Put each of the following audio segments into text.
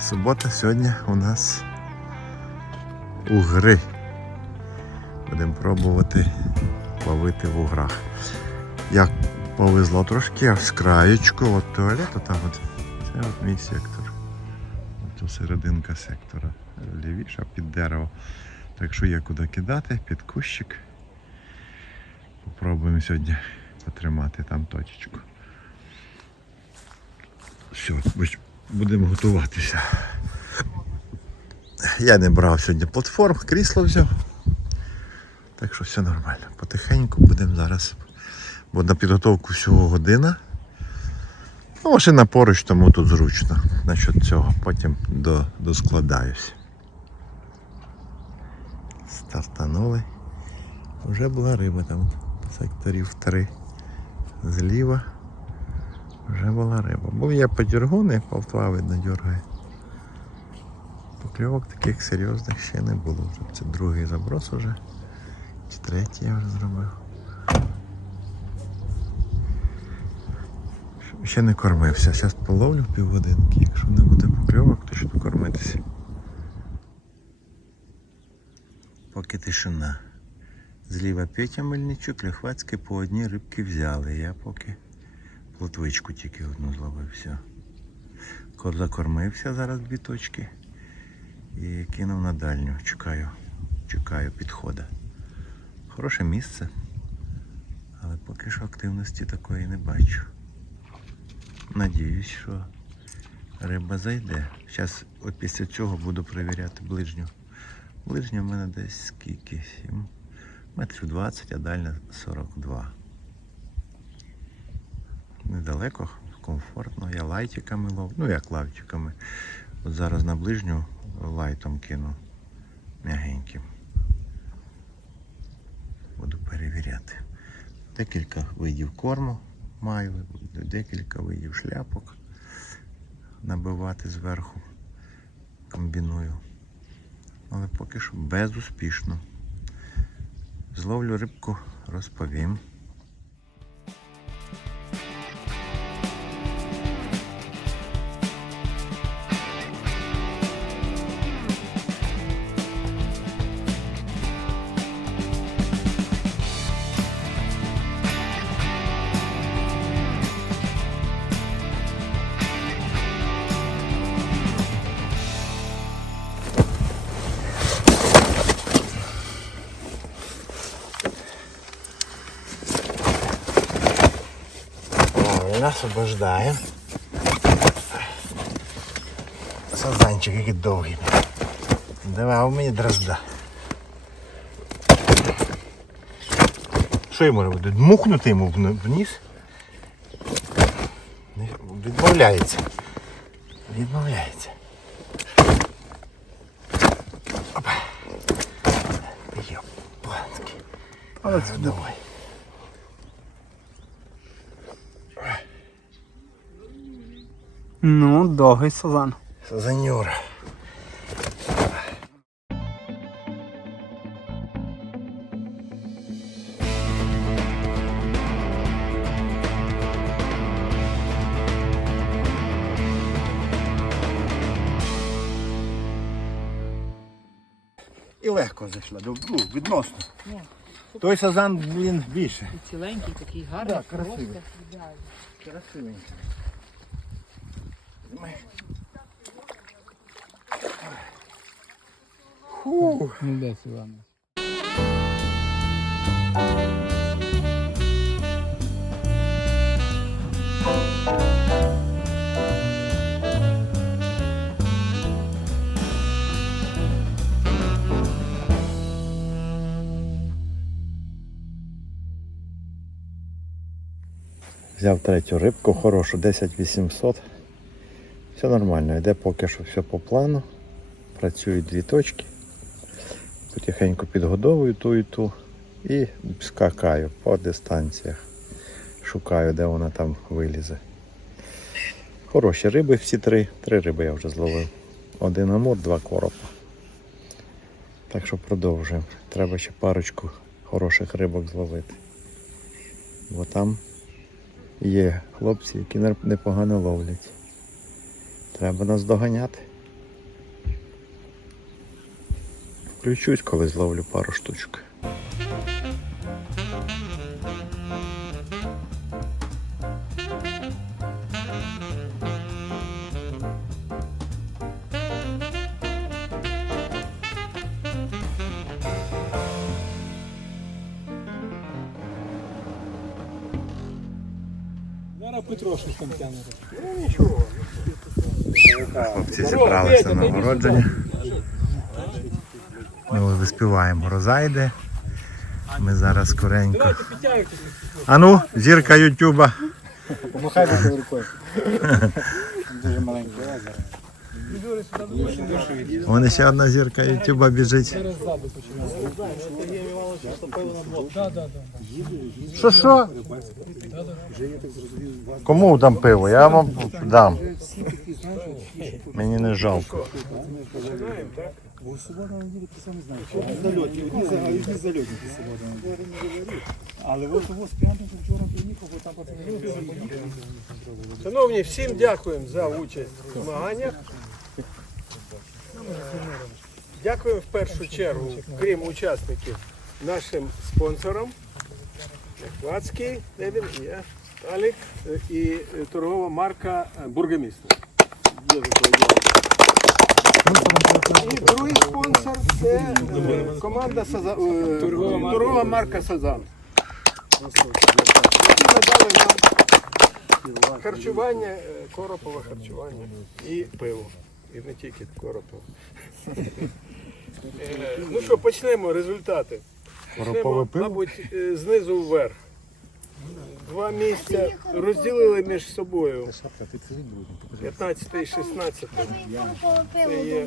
субота сьогодні у нас угри. Будемо пробувати ловити в уграх. Як повезло трошки, а з краєчку, от туалету там от. Це от мій сектор. От серединка сектора. Лівіша під дерево. Так що є куди кидати, під кущик. Попробуємо сьогодні потримати там точечку. Все, бач, будемо готуватися. Я не брав сьогодні платформ, крісло взяв. Так що все нормально. Потихеньку будемо зараз. Бо на підготовку всього година. Ну, машина поруч, тому тут зручно. Насчет цього потім до, доскладаюсь. Стартанули. Вже була риба там секторів 3 зліва. Вже була риба. Був я по дергони, повтва видно дергає. Покльовок таких серйозних ще не було. Це другий заброс уже. Чи третій я вже зробив. Ще не кормився. Зараз половлю півгодинки. Якщо не буде покльовок, то ще кормитися. Поки тишина. Зліва Петя Мельничук, Ляхвацький по одній рибки взяли. Я поки плотвичку тільки одну зловив. Все. Кот закормився зараз дві точки. І кинув на дальню. Чекаю. Чекаю підхода. Хороше місце. Але поки що активності такої не бачу. Надіюсь, що риба зайде. Зараз після цього буду перевіряти ближню. Ближня в мене десь скільки? 7 метрів 20, а дальня 42. Недалеко, комфортно. Я лайтиками лов. Ну як лайтиками. От зараз на ближню лайтом кину м'ягеньким. Буду перевіряти. Декілька видів корму маю, декілька видів шляпок набивати зверху. Комбіную. Але поки що безуспішно. Зловлю рибку, розповім. освобождаємо. Сазанчик який довгий. Давай, а у мені дрозда. Що йому робити? Дмухнути йому вни- вниз? Не- Відмовляється. Відмовляється. Опа. Йопланський. Але Давай. Довгий сазан. Сазаньора. І легко зайшла, ну, відносно. Той сазан, блін, більше. Ціленький, такий гарний. Так, красивий. Красивенько. Фу. Десь Іван. Взяв третю рибку, хорошу, 10 800. Все нормально, йде поки що все по плану. Працюють дві точки. Потихеньку підгодовую ту і ту і скакаю по дистанціях. Шукаю, де вона там вилізе. Хороші риби всі три. Три риби я вже зловив. Один амур, два коропа. Так що продовжуємо. Треба ще парочку хороших рибок зловити. Бо там є хлопці, які непогано ловлять. Треба нас доганяти. Включусь, коли зловлю пару штучок. Хлопці зібралися на нагородження. Ми виспіваємо Розайде. Ми зараз скоренько. Ану, зірка Ютуба. Помахай рукою. Дуже маленьке озеро. Вон ще одна зірка Ютуба біжить. Що що? Кому там пиво? Я вам дам. Мені не жалко. Але от ось п'ятницю вчора приїхав, Шановні, всім дякуємо за участь в змаганнях. Дякуємо в першу чергу, крім учасників, нашим спонсорам. Він Алік і торгова марка Бургомістр. І другий спонсор це е, команда Саза... е, торгова марка Сазан. Які надали нам Харчування, е, коропове харчування і пиво. І не тільки коропове. Ну що, почнемо результати. Почнемо, мабуть, знизу вверх. Два місця розділили між собою. 15 і 16 це є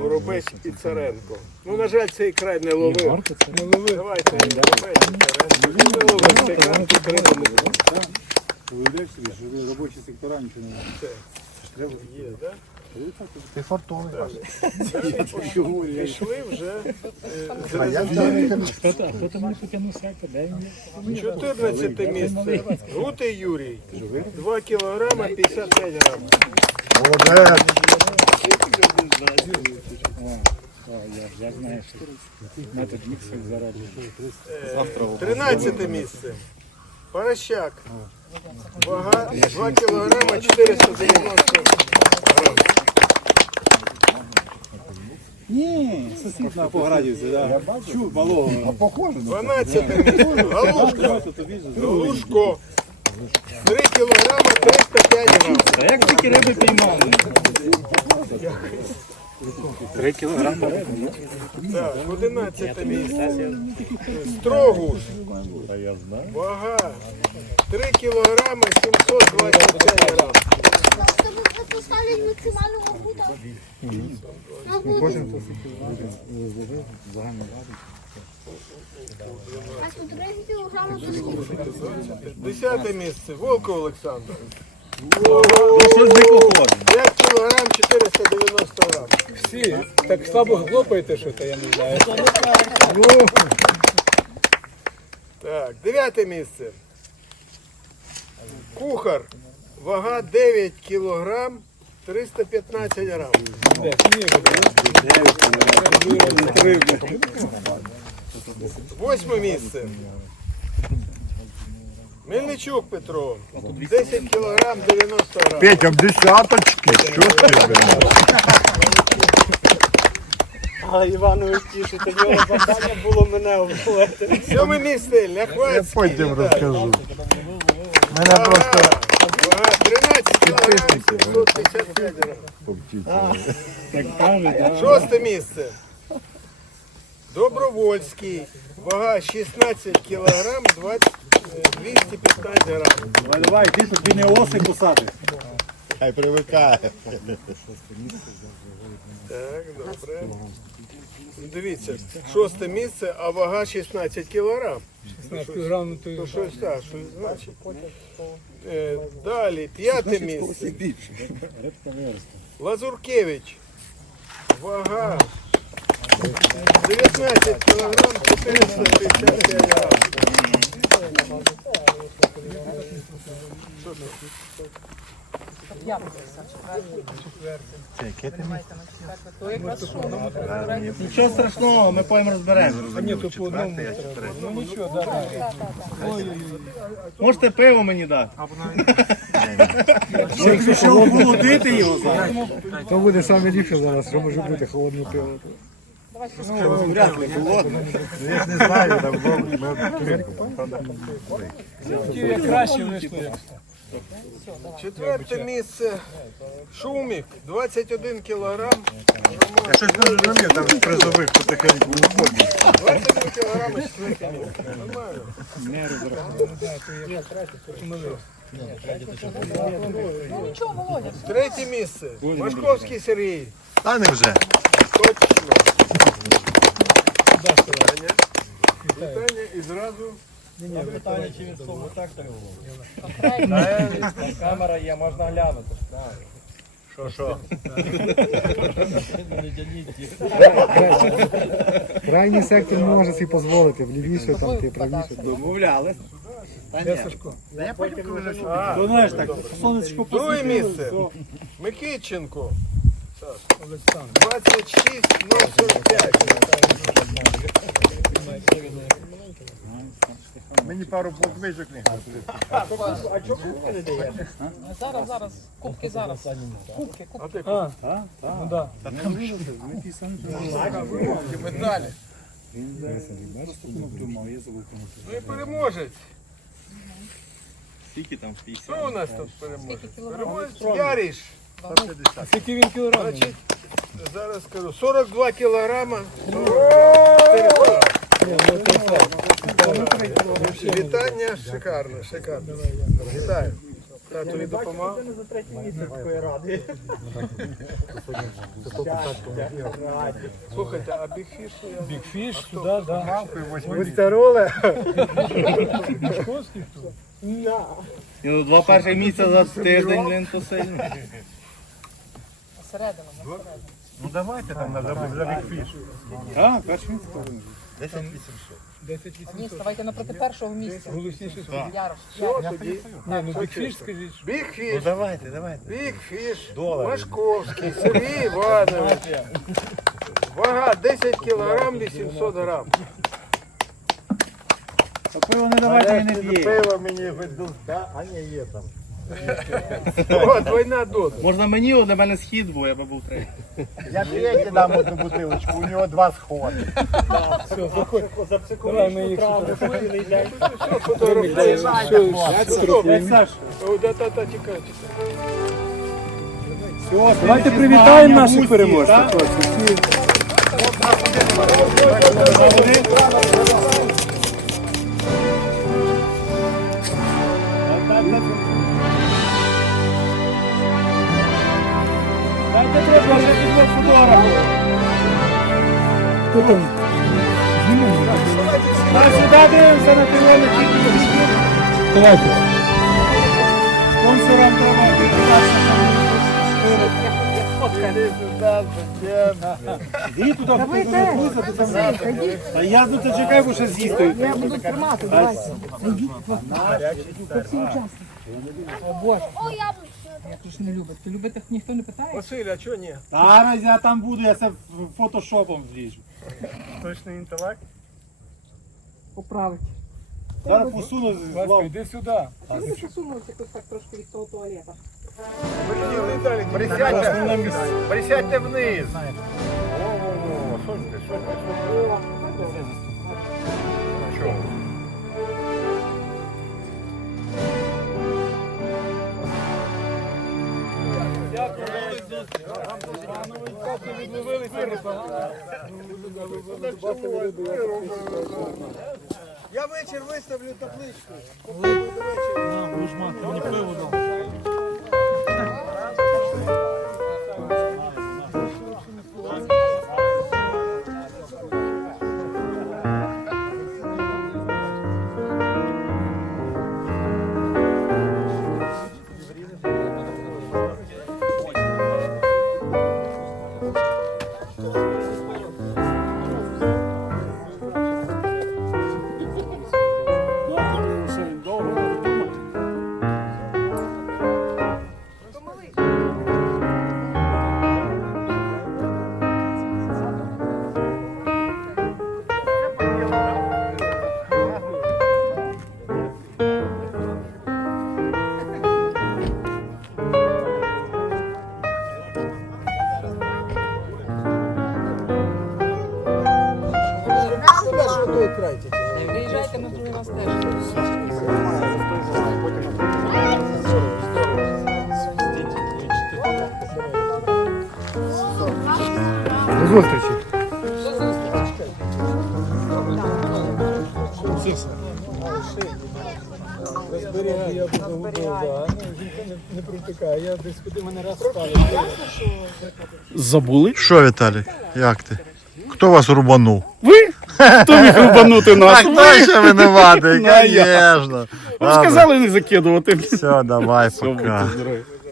Воробець і Царенко. Ну, на жаль, цей край не ловив. Не ловив. Давайте, Воробець і Царенко. Не ловив цей край, риби не було. Уявляєш собі, що робочі сектора нічого не Є, да? Ти фортуни. Пішли вже е, з результатами. Хто там не потягнув сектор? Де 14 місце. Гутий Юрій. 2 кілограма 55 грам. Молодець. Я знаю, що метод міксер заради. 13 місце. Порощак. Вага 2 кілограма 490 грам. Ні, сусід на Поградівці, да. Чув, малого. 12 місце. Галушко. Галушко. 3 кілограма 305 грам. А як тільки риби піймали? Три кілограми риби. Так, 11 місце. Строгуш. Вага 3 кілограми 725 грам. Чтобы поставить максимальную вагу На воду. А тут 3 килограмма? Десяте місце. Волков Олександр. Що 5 кілограм 490 грам. Всі так слабо хлопаєте, що то я не знаю. Так, дев'яте місце. Кухар. Вага 9 кілограм 315 грам. Восьме місце. Мельничук Петро. 10 кілограм 90 грам. Петя, в десяточки. Що ж ти? А Іванович тіше, то нього завдання було мене обловити. Сьоме місце. Я Ляхвацький. потім розкажу. Мене просто Вага 13 кілограм 755 грам. Шосте місце. Добровольський. Вага 16 кілограм 20, е, 215 грам. Давай, давай, ти тобі не оси кусати. Хай привикає. Так, добре. Ну, Дивіться, шосте місце, а вага 16 кілограм. 16 кілограм, то То щось так, щось значить. Е, Далі, п'яте місце. Лазуркевич. Вага 19 кілограм 455 це? Нічого страшного, ми поїм розберемо. Можете пиво мені дати? Якщо що охолодити його, То буде саме ліпше зараз, що може бути холодне пиво. Вряд ли холодне. Я не знаю, там було Четверте місце. Шумік, 21 кілограм. Я щось не зрозумів, там призових потихеньку виходить. 21 кілограм і четверте місце. Нормально. Третє місце. Машковський Сергій. Та не вже. Точно. Вітання. Вітання і зразу. Питання, чи він слово так так Камера є, можна глянути. Що, що? Крайній сектор не може собі дозволити, в лівіше, там ти правіше. Домовляли. Ну, знаєш так, сонечко Друге місце. Микитченко. 26.045. Мені пару подмичок не Зараз, зараз. Кубки зараз. Кубки, кубки. Медалі. Ну і переможець. Скільки там? Хто у нас тут переможець? Переможець Яріш. Скільки він кілограмів? Значить, зараз скажу. 42 кілограма. 44 кілограми. Вітання шикарно, шикарно. Вітаю. Татові допомагав. Слухайте, а бігфіш? Бігфіш, туди, да. Ну, два перших місця за тиждень, блин, то сильно. Середина. Ну давайте там на вже бікфіш. А, перший місце. 10 Ні, ставайте напроти першого місця. Голосніше. Ярош. Що тоді? Ну, бігфіш, скажіть. Ну Бігфіш. давайте, давайте. Бігфіш. Долари. Машковський. Сергій Іванович. Вага 10 кілограм 800 грам. Пиво не давайте, він не п'є. Пиво мені ведуть, а не є там. О, двойна доза. Можна мені, от мене схід, бо я би був третій. Я Петі дам одну бутилочку, у нього два сходи. О, да-да-да, тікай, тікай. Давайте привітаємо наших переможців. Дайте треба вже. Хто там? А сюди дивимося на пілони. Давайте. Спонсорам треба. Іди туди. А я тут чекаю, бо ще з'їсти. Я буду тримати, давайте. О, яблучко. Як ж не любить? Ти любите, ніхто не питає? Василь, а чого ні? Зараз я там буду, я це фотошопом зріжу. Точний інтелект? Поправить. Зараз посуну з лав. Іди сюди. Ти не посунувся якось так трошки від того туалета. Присядьте, присядьте вниз. О-о-о, суньте, суньте, суньте. Я вечір виставлю табличку. Мені пиво дав. Зустрічі. Зберігаю, я буду загубив. Жінка не, не протикає, я десь куди мене раз стали. Забули? Що, Віталій, як ти? Хто вас рубанув? Ви? Хто міг рубанути нас? Так точно винуватий, Ну, звісно. Ви ж сказали не закидувати. Все, давай, пока.